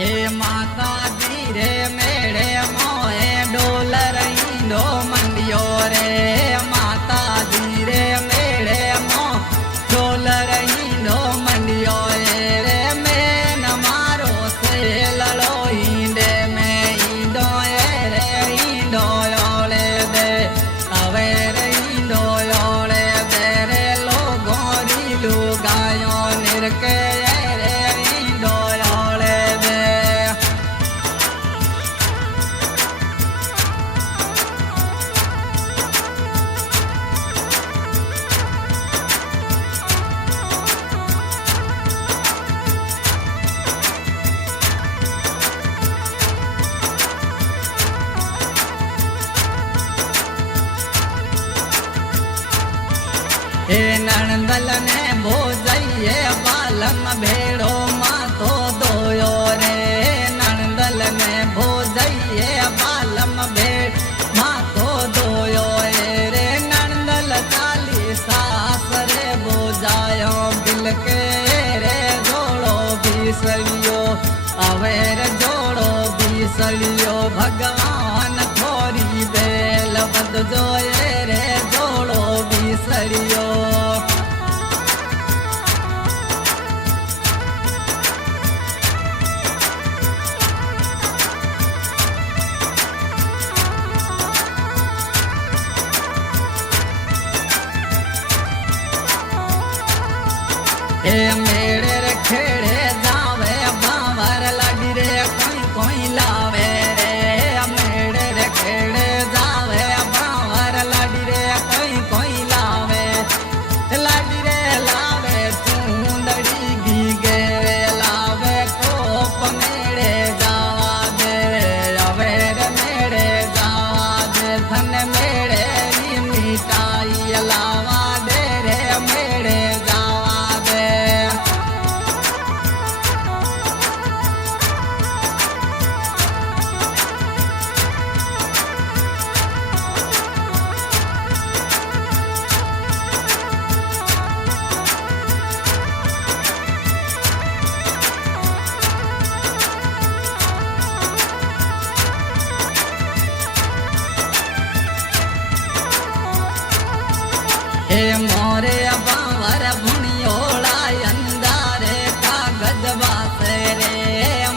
हे माता दी रे मेरे मोए डोलर ईंदो मंडियो रे माता दी रे मेरे मो डोलर ईंदो मंडियो रे मैं न मारो से ललो ईंदे में ईंदो रे ईंदो ओले दे अवे रे ईंदो ओले दे रे लोगों री लुगायो निरके रे ईंदो ओले दे हे नंदल ने भोजइए बालम भेड़ो मातो दोयो रे नंदल ने भोजइए बालम भेड़ मातो दोयो रे नंदल चाली सास रे बोजायो बिल के रे जोड़ो बीसलियो अवेर जोड़ो बीसलियो भगवान थोरी बेल बद जोए रे जोड़ो बीसलियो हे मेरे रे खेड़े जावे बावर लागी रे कोई कोई लावे रे मेरे रे खेड़े जावे बावर लागी रे कोई कोई लावे लागी रे लावे चूंदड़ी गी गे लावे कोप मेरे जावा दे अवे रे मेरे जावा दे धन मेरे री मिठाई लावा दे रे मेरे जावा दे हे मोरे बावर भुनियोड़ा अंदारे कागज वासे रे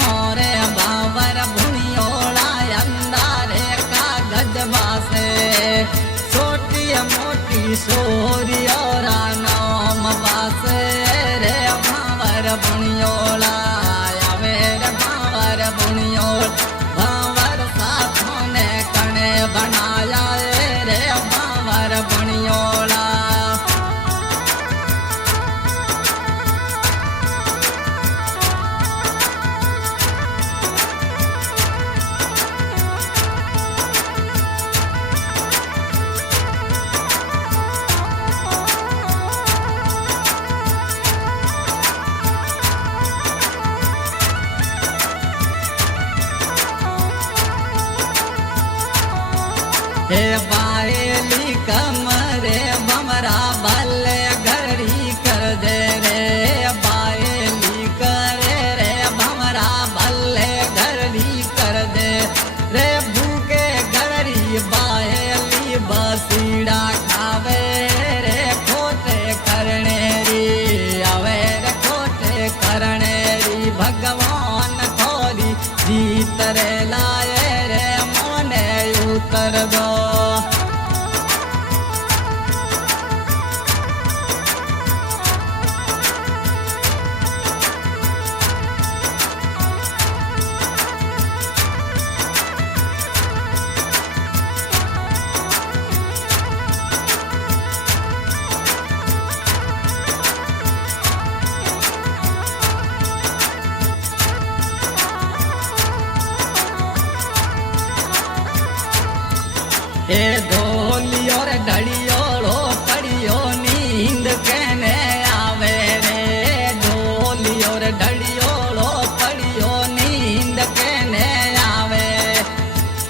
मोरे बावर भुनियोड़ा अंदारे कागज वासे छोटी मोटी सोरी और नाम वासे रे बावर भुनियोड़ा आवे रे बावर भुनियोड़ बावर साथों ने कणे बनाया रे बावर भुनियोड़ा हे बाएली कमरे बमरा बल्ले घड़ी कर दे रे बाएली करे रे बमरा बल्ले घड़ी कर दे रे भूखे घड़ी बाएली बसीड़ा खावे रे खोटे करने री अवे रे खोटे करने री भगवान थोड़ी जीत रे लाए रे मोने उतर दो हे ढोलियो रे ढड़ियोड़ो पड़ियो नींद कहने आवे रे ढोलियो रे ढड़ियोड़ो पड़ियो नींद कहने आवे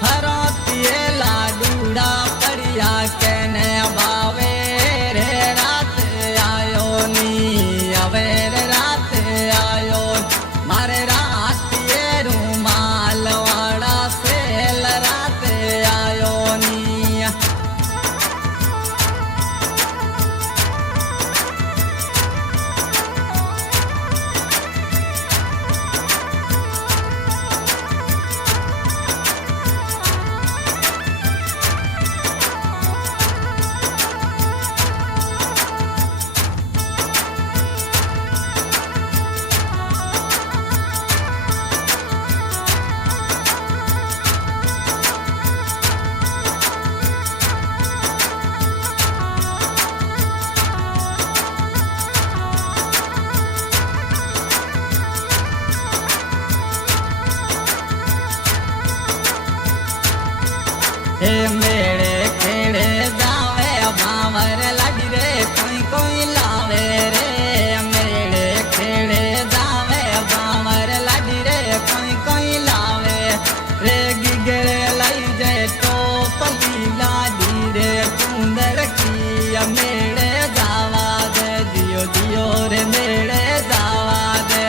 हरोतिए लाडूड़ा पड़िया कहने बावे रे रात आयो नी अवे रे रात आयो मारे रात ये हे मेरे खेड़े जावे बावर लाडी रे कोई कोई लावे रे मेरे खेड़े जावे बावर लाडी रे कोई कोई लावे रे गिगरे लाई जे टोपली लाडी रे कुंदर की मेरे जावा दे दियो दियो रे मेरे जावा दे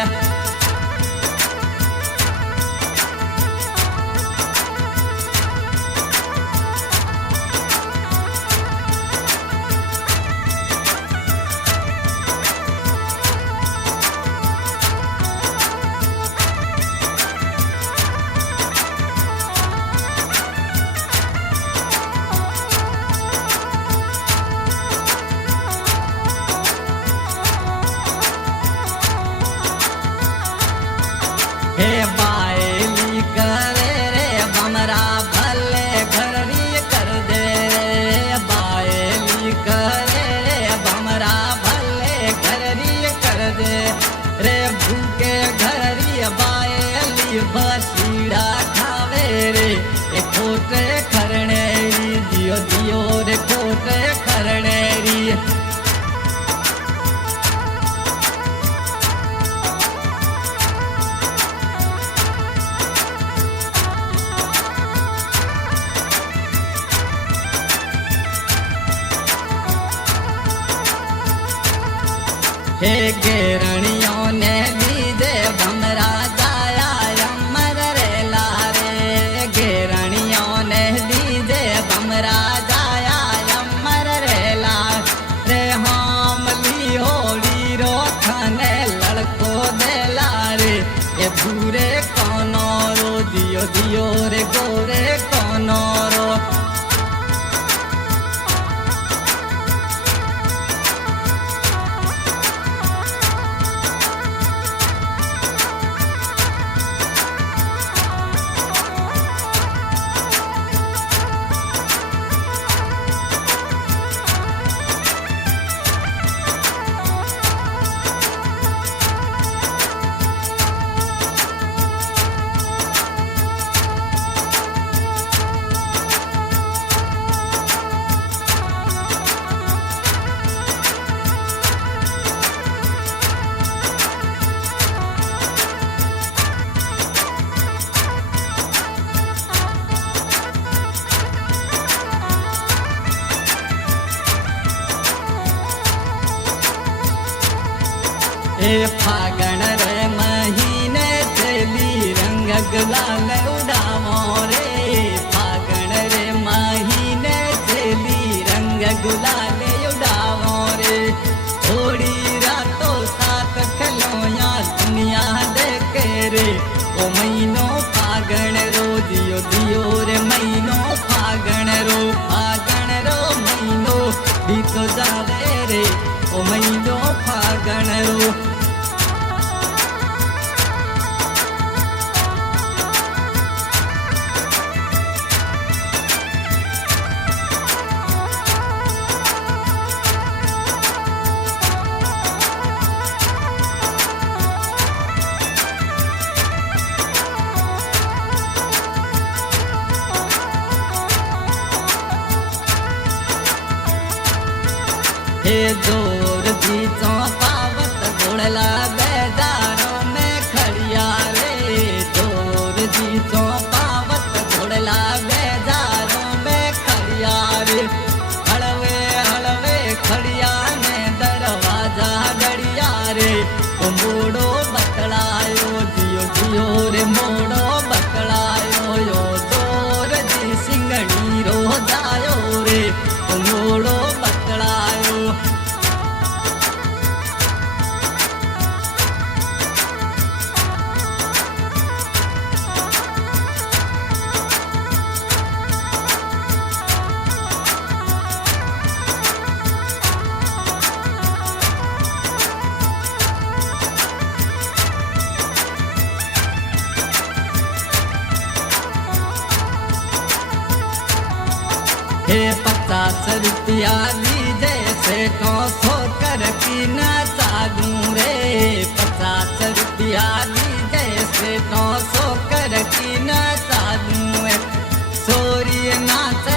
हे बायली करे रे बमरा भले घररी कर दे रे बायली करे रे बमरा भले घररी कर दे रे भूखे घररी बायली बसीड़ा खावे रे ए खोटे खरनेरी दियो दियो रे खोटे खरनेरी हे गेरणियों ने दीजे बमरा जाया अमर रे लारे गेरणियों ने दीजे बमरा जाया अमर रे लार रे हामली होड़ी रो खाने लड़को दे लारे ये भूरे कौनो रो दियो दियो रे गोरे कौनो रो हे फागण रे महीने चली रंग गुलाल उड़ावो रे फागण रे महीने चली रंग गुलाल उड़ावो रे थोड़ी रातों साथ खलोया दुनिया देखे रे ओ महीनो फागण रो दियो दियो रे महीनो फागण रो महीनो बीतो जावे रे ओ महीनो फागण रो हे जोर जी पावत घोड़ला बेदारों में खड़िया रे जोर जी पावत घोड़ला बेदारों में खड़िया रे हलवे हलवे खड़िया ने दरवाजा गड़िया रे ओ मोड़ो बतलायो जियो जियो रे मोड़ो बतलायो यो जोर जी सिंगड़ी रो जायो रे ओ मोड़ो बतलायो हे 50 रुपया दीजे से तो सो कर पीना चालू रे 50 रुपया दीजे से तो सो कर पीना चालू है सोरी नाच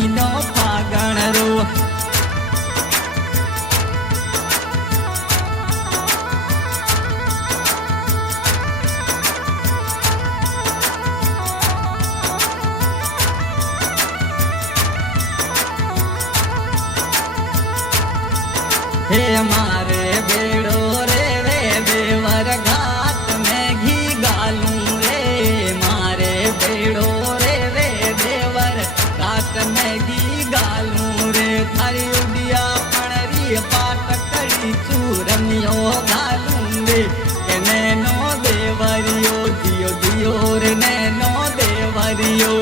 મહિનો ફાગણ રો हे मारे बेड़ो रे वे देवर घाट में घी गालूं रे मारे बेड़ो रे वे देवर घाट में घी गालूं रे थारी उडिया पणरी पाट कड़ी चूरनियो गालूं रे के नैनो देवरियो दियो दियो रे नैनो देवरियो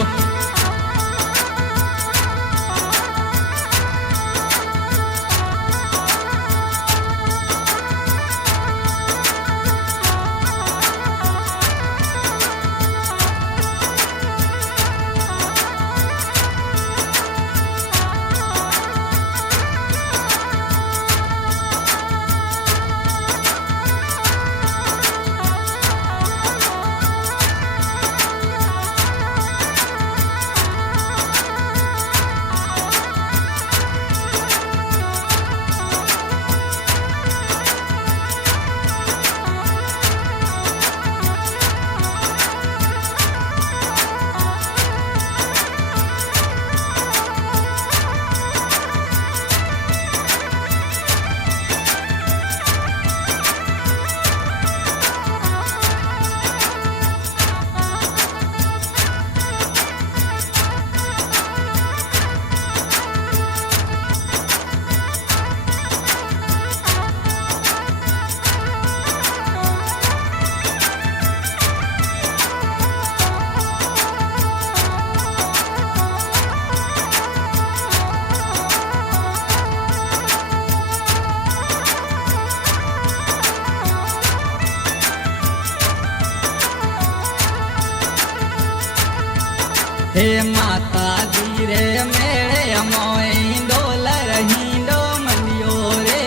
हे माता दी रे मेरे मोई डोलर हिंडो मनियो रे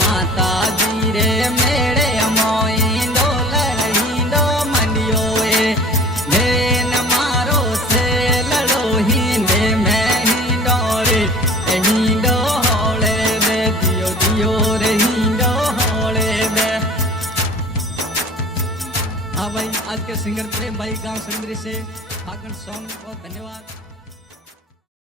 माता दी रे मेरे मोई डोलर हिंडो मनियो ए भेन मारो से लड़ो हिंदे में हिंडो रे हिंडो होले दे दियो दियो रे हिंडो होले दे। हाँ भाई, आज के सिंगर प्रेम भाई गांव संग्री से फागण सॉन्ग बहुत धन्यवाद।